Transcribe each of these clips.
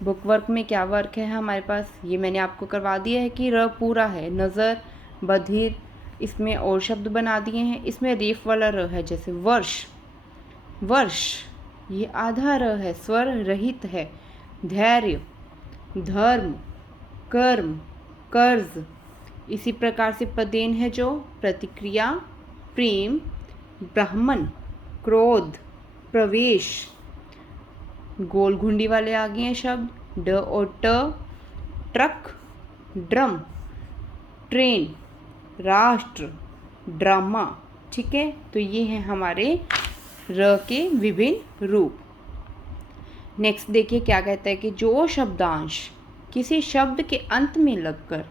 Book work में क्या work है हमारे पास, ये मैंने आपको करवा दिया है कि र पूरा है, नज़र, बधिर, इसमें और शब्द बना दिए हैं। इसमें रेफ वाला र है, जैसे वर्ष, वर्ष, ये आधा र है, स्वर रहित है। धैर्य, धर्म, कर्म, कर्ज। इसी प्रकार से पदेन है जो प्रतिक्रिया, प्रेम, ब्राह्मण, क्रोध, प्रवेश। गोल घुंडी वाले आ गए हैं शब्द, ड और ट, ट्रक, ड्रम, ट्रेन, राष्ट्र, ड्रामा। ठीक है, तो ये हैं हमारे र के विभिन्न रूप। नेक्स्ट देखिए क्या कहता है कि जो शब्दांश किसी शब्द के अंत में लगकर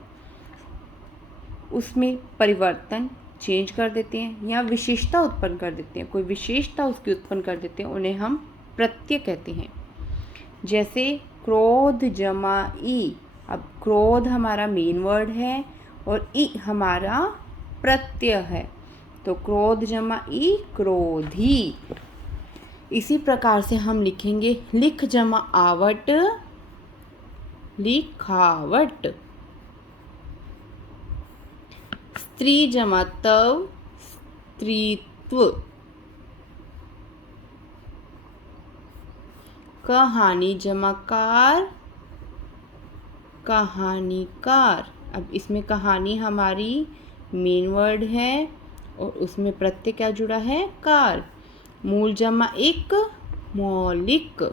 उसमें परिवर्तन, चेंज कर देते हैं या विशेषता उत्पन्न कर देते हैं, कोई विशेषता उसकी उत्पन्न कर देते हैं, उन्हें हम प्रत्यय कहते हैं। जैसे क्रोध जमा ई, अब क्रोध हमारा मेन वर्ड है और ई हमारा प्रत्यय है, तो क्रोध जमा ई क्रोधी। इसी प्रकार से हम लिखेंगे लिख जमा आवट, लिखावट। स्त्री जमा तव, स्त्रीत्व। कहानी जमा कार, कहानीकार। अब इसमें कहानी हमारी मेन वर्ड है और उसमें प्रत्यय क्या जुड़ा है, कार। मूल जमा एक, मौलिक।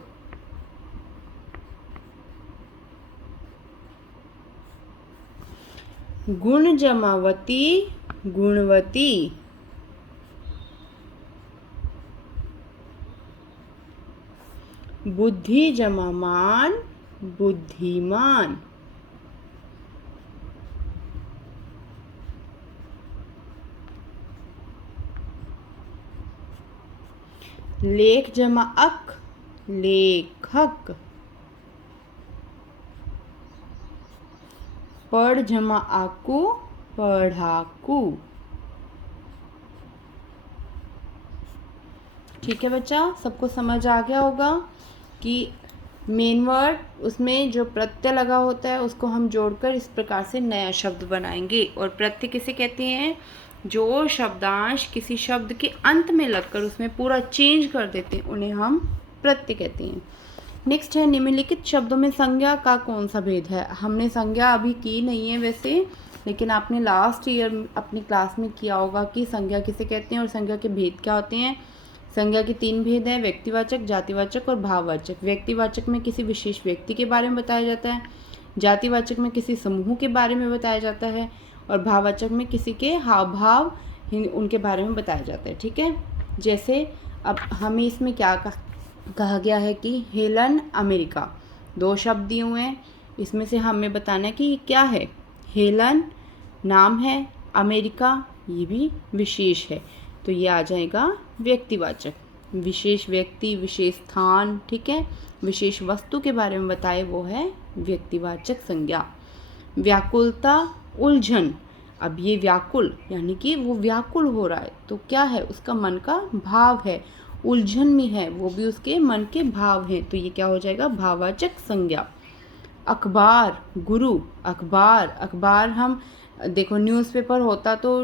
गुण जमावती, गुणवती। बुद्धि जमा मान, बुद्धिमान। लेख जमा अक, लेखक। पढ़ जमा आकू, पढ़ाकू। ठीक है बच्चा, सबको समझ आ गया होगा कि मेन वर्ड उसमें जो प्रत्यय लगा होता है उसको हम जोड़कर इस प्रकार से नया शब्द बनाएंगे। और प्रत्यय किसे कहते हैं, जो शब्दांश किसी शब्द के अंत में लगकर उसमें पूरा चेंज कर देते हैं, उन्हें हम प्रत्यय कहते हैं। नेक्स्ट है निम्नलिखित शब्दों में संज्ञा का कौन सा भेद है। हमने संज्ञा अभी की नहीं है वैसे, लेकिन आपने लास्ट ईयर अपनी क्लास में किया होगा कि संज्ञा किसे कहते हैं और संज्ञा के भेद क्या होते हैं। संज्ञा के 3 भेद हैं, व्यक्तिवाचक, जातिवाचक और भाववाचक। व्यक्तिवाचक में किसी विशेष व्यक्ति के बारे में बताया जाता है, जातिवाचक में किसी समूह के बारे में बताया जाता है और भाववाचक में किसी के हाव भाव उनके बारे में बताया जाता है। ठीक है, जैसे अब हमें इसमें क्या कहा गया है कि हेलन अमेरिका, 2 शब्द दिए हुए हैं, इसमें से हमें बताना है कि ये क्या है। हेलन नाम है, अमेरिका ये भी विशेष है, तो ये आ जाएगा व्यक्तिवाचक। विशेष व्यक्ति, विशेष स्थान, ठीक है, विशेष वस्तु के बारे में बताए वो है व्यक्तिवाचक संज्ञा। व्याकुलता, उलझन। अब ये व्याकुल यानी कि वो व्याकुल हो रहा है, तो क्या है, उसका मन का भाव है। उलझन में है, वो भी उसके मन के भाव हैं, तो ये क्या हो जाएगा, भाववाचक संज्ञा। अखबार, गुरु। अखबार, अखबार हम देखो न्यूज़पेपर होता तो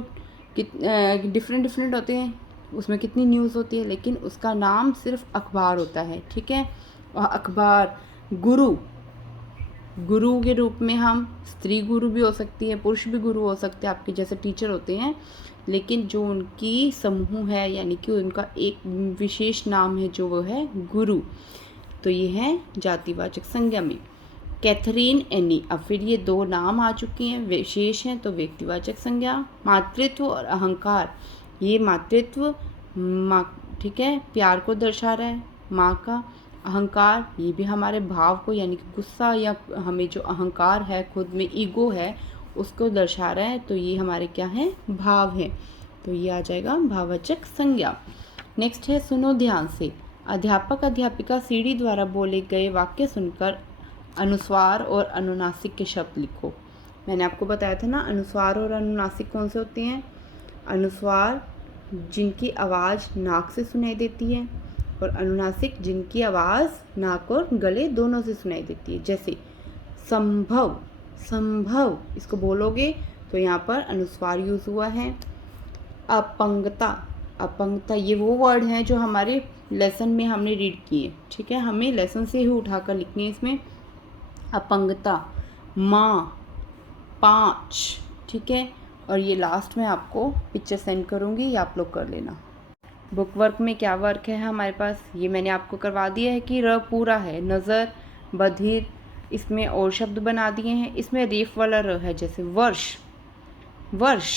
डिफरेंट होते हैं, उसमें कितनी न्यूज़ होती है, लेकिन उसका नाम सिर्फ अखबार होता है। ठीक है, और अखबार। गुरु, गुरु के रूप में हम स्त्री गुरु भी हो सकती है, पुरुष भी गुरु हो सकते हैं, आपके जैसे टीचर होते हैं, लेकिन जो उनकी समूह है यानी कि उनका एक विशेष नाम है जो वो है गुरु, तो ये है जातिवाचक संज्ञा में। Catherine, Annie. अब फिर ये 2 नाम आ चुके हैं, विशेष हैं, तो व्यक्तिवाचक संज्ञा। मातृत्व और अहंकार, ये मातृत्व माँ, ठीक है, प्यार को दर्शा रहा है माँ का। अहंकार ये भी हमारे भाव को यानी कि गुस्सा या हमें जो अहंकार है, खुद में ईगो है, उसको दर्शा रहा है, तो ये हमारे क्या हैं, भाव हैं, तो ये आ जाएगा भाववाचक संज्ञा। नेक्स्ट है सुनो ध्यान से। अध्यापक अध्यापिका सीढ़ी द्वारा बोले गए वाक्य सुनकर अनुस्वार और अनुनासिक के शब्द लिखो। मैंने आपको बताया था ना, अनुस्वार और अनुनासिक कौन से होते हैं। अनुस्वार जिनकी आवाज़ नाक से सुनाई देती है, और अनुनासिक जिनकी आवाज़ नाक और गले दोनों से सुनाई देती है, जैसे संभव, संभव इसको बोलोगे तो यहाँ पर अनुस्वार यूज़ हुआ है। अपंगता, अपंगता ये वो वर्ड हैं जो हमारे लेसन में हमने रीड किए, ठीक है, हमें लेसन से ही उठाकर लिखनी है इसमें। अपंगता, माँ, पाँच, ठीक है। और ये लास्ट में आपको पिक्चर सेंड करूँगी, ये आप लोग कर लेना। बुक वर्क में क्या वर्क है हमारे पास, ये मैंने आपको करवा दिया है कि र पूरा है, नज़र, बधिर, इसमें और शब्द बना दिए हैं। इसमें रेफ वाला र है, जैसे वर्ष, वर्ष,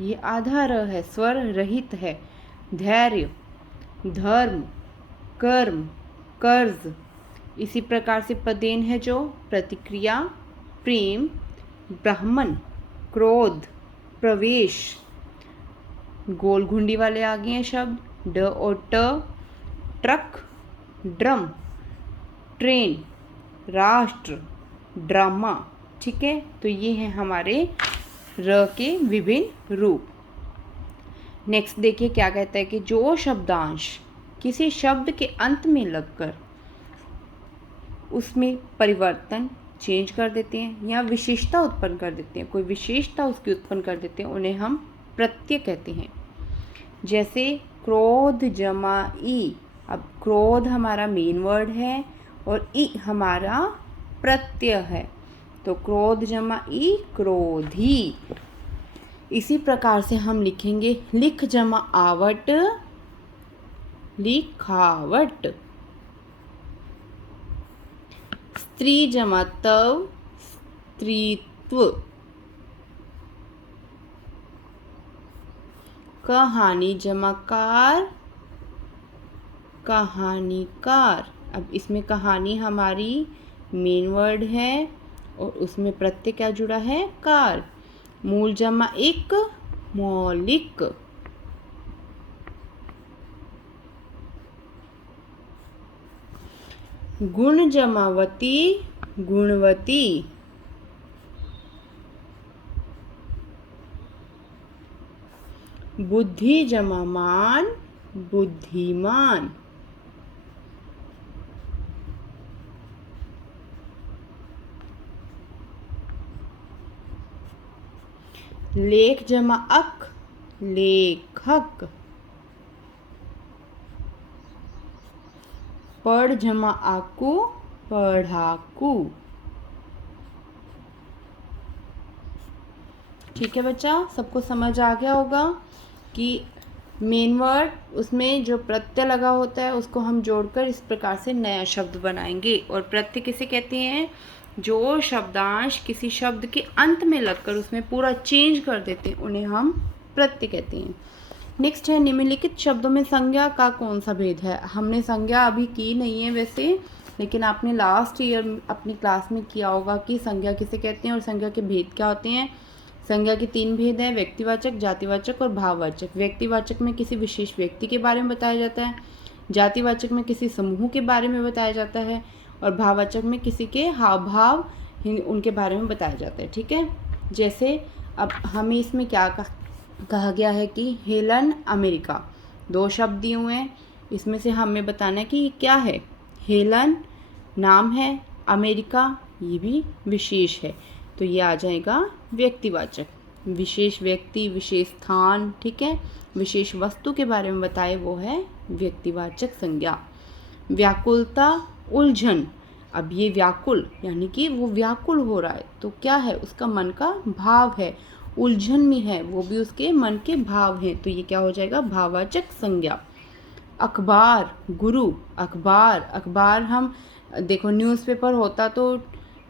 ये आधा र है, स्वर रहित है। धैर्य, धर्म, कर्म, कर्ज। इसी प्रकार से पदेन है जो प्रतिक्रिया, प्रेम, ब्राह्मण, क्रोध, प्रवेश। गोल घुंडी वाले आ गए हैं शब्द, ड और ट, ट्रक, ड्रम, ट्रेन, राष्ट्र, ड्रामा, ठीक है। तो ये हैं हमारे र के विभिन्न रूप। नेक्स्ट देखिए क्या कहता है कि जो शब्दांश किसी शब्द के अंत में लगकर उसमें परिवर्तन, चेंज कर देते हैं या विशेषता उत्पन्न कर देते हैं, कोई विशेषता उसकी उत्पन्न कर देते हैं, उन्हें हम प्रत्यय कहते हैं। जैसे क्रोध जमा ई, अब क्रोध हमारा मेन वर्ड है और ई हमारा प्रत्यय है, तो क्रोध जमा ई क्रोधी। इसी प्रकार से हम लिखेंगे लिख जमा आवट, लिखावट। स्त्री जमा तव, स्त्रीत्व। कहानी जमा कार, कहानीकार। अब इसमें कहानी हमारी मेन वर्ड है और उसमें प्रत्यय क्या जुड़ा है, कार। मूल जमा एक, मौलिक। गुण जमावती, गुणवती। बुद्धि जमा मान, बुद्धिमान। लेख जमा अक, लेखक। पढ़ जमा आकू, पढ़ाकू। ठीक है बच्चा, सबको समझ आ गया होगा कि मेन वर्ड उसमें जो प्रत्यय लगा होता है उसको हम जोड़कर इस प्रकार से नया शब्द बनाएंगे। और प्रत्यय किसे कहते हैं, जो शब्दांश किसी शब्द के अंत में लगकर उसमें पूरा चेंज कर देते हैं, उन्हें हम प्रत्यय कहते हैं। नेक्स्ट है निम्नलिखित शब्दों में संज्ञा का कौन सा भेद है। हमने संज्ञा अभी की नहीं है वैसे, लेकिन आपने लास्ट ईयर अपनी क्लास में किया होगा कि संज्ञा किसे कहते हैं और संज्ञा के भेद क्या होते हैं। संज्ञा के 3 भेद हैं, व्यक्तिवाचक, जातिवाचक और भाववाचक। व्यक्तिवाचक में किसी विशेष व्यक्ति के बारे में बताया जाता है, जातिवाचक में किसी समूह के बारे में बताया जाता है और भाववाचक में किसी के हाव भाव उनके बारे में बताया जाता है। ठीक है, जैसे अब हमें इसमें क्या कहा गया है कि हेलन अमेरिका, 2 शब्द दिए हुए हैं, इसमें से हमें बताना है कि ये क्या है। हेलन नाम है, अमेरिका ये भी विशेष है, तो ये आ जाएगा व्यक्तिवाचक। विशेष व्यक्ति, विशेष स्थान, ठीक है, विशेष वस्तु के बारे में बताए वो है व्यक्तिवाचक संज्ञा। व्याकुलता, उलझन। अब ये व्याकुल यानी कि वो व्याकुल हो रहा है, तो क्या है, उसका मन का भाव है। उलझन में है, वो भी उसके मन के भाव हैं, तो ये क्या हो जाएगा, भाववाचक संज्ञा। अखबार, गुरु। अखबार, अखबार हम देखो न्यूज़पेपर होता तो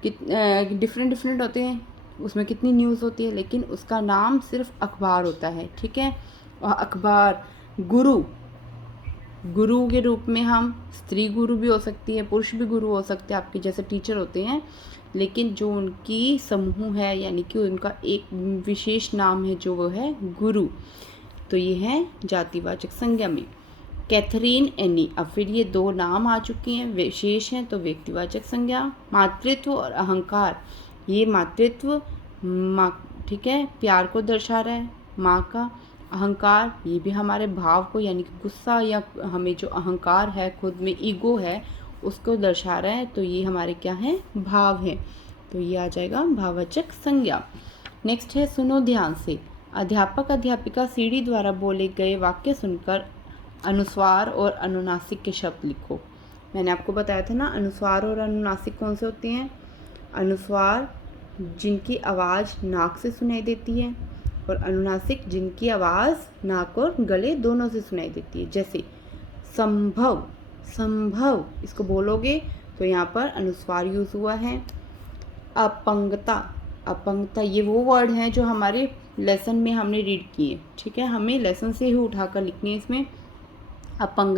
डिफरेंट होते हैं, उसमें कितनी न्यूज़ होती है, लेकिन उसका नाम सिर्फ अखबार होता है। ठीक है, और अखबार। गुरु, गुरु के रूप में हम स्त्री गुरु भी हो सकती है, पुरुष भी गुरु हो सकते हैं, आपके जैसे टीचर होते हैं, लेकिन जो उनकी समूह है यानी कि उनका एक विशेष नाम है जो वो है गुरु, तो ये है जातिवाचक संज्ञा में। Catherine, Annie. अब फिर ये 2 नाम आ चुके हैं, विशेष हैं, तो व्यक्तिवाचक संज्ञा। मातृत्व और अहंकार, ये मातृत्व माँ, ठीक है, प्यार को दर्शा रहा है माँ का, अहंकार, ये भी हमारे भाव को यानी कि गुस्सा या हमें जो अहंकार है, खुद में ईगो है, उसको दर्शा रहा है, तो ये हमारे क्या हैं, भाव हैं। तो ये आ जाएगा भाववाचक संज्ञा। नेक्स्ट है सुनो ध्यान से। अध्यापक अध्यापिका सीढ़ी द्वारा बोले गए वाक्य सुनकर अनुस्वार और अनुनासिक के शब्द लिखो। मैंने आपको बताया था ना, अनुस्वार और अनुनासिक कौन से होते हैं। अनुस्वार जिनकी आवाज़ नाक से सुनाई देती है, और अनुनासिक जिनकी आवाज़ नाक और गले दोनों से सुनाई देती है। जैसे संभव, संभव इसको बोलोगे तो यहाँ पर अनुस्वार यूज़ हुआ है। अपंगता, अपंगता ये वो वर्ड हैं जो हमारे लेसन में हमने रीड किए, ठीक है, हमें लेसन से ही उठाकर लिखनी है इसमें। अपंग